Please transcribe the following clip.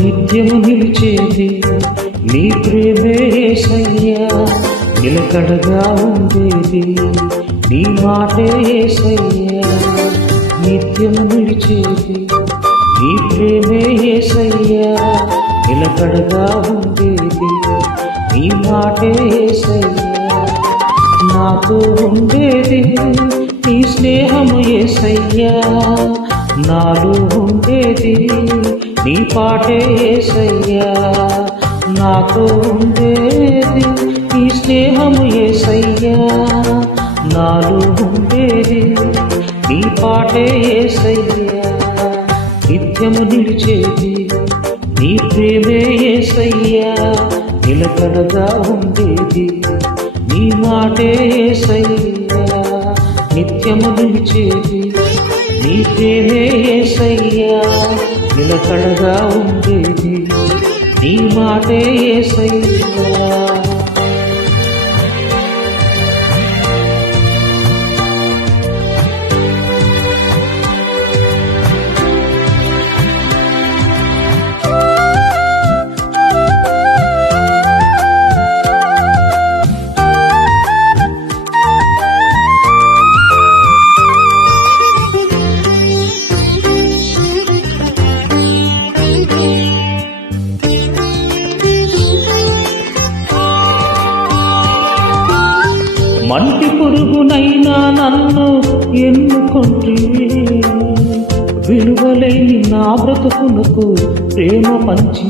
నిత్యము నిలిచేది నీ ప్రేమే యేసయ్యా, నిలకడగా ఉండేది నీ మాటే యేసయ్యా. నిత్యము నిలిచేది నీ ప్రేమే యేసయ్యా, నిలకడగా ఉండేది నీ మాటే యేసయ్యా. నాతో ఉండేది నీ స్నేహము యేసయ్యా, నాలో ఉండేది నీ పాటే యేసయ్యా. నాతో ఉండేది నీ స్నేహము యేసయ్యా, నాలో ఉండేది నీ పాటే యేసయ్యా. నిత్యము నిలిచేది నీ ప్రేమే యేసయ్యా, నిలకడగా ఉండేది నీ మాటే యేసయ్యా. నిత్యము నిలిచేది నీ ప్రేమే యేసయ్యా, నిలకడగా ఉండేది నీ మాటే యేసయ్యా. మంటి పురుగునైనా నన్ను ఎన్నుకొంటివి, విలువలేని నా బ్రతుకునకు ప్రేమ పంచి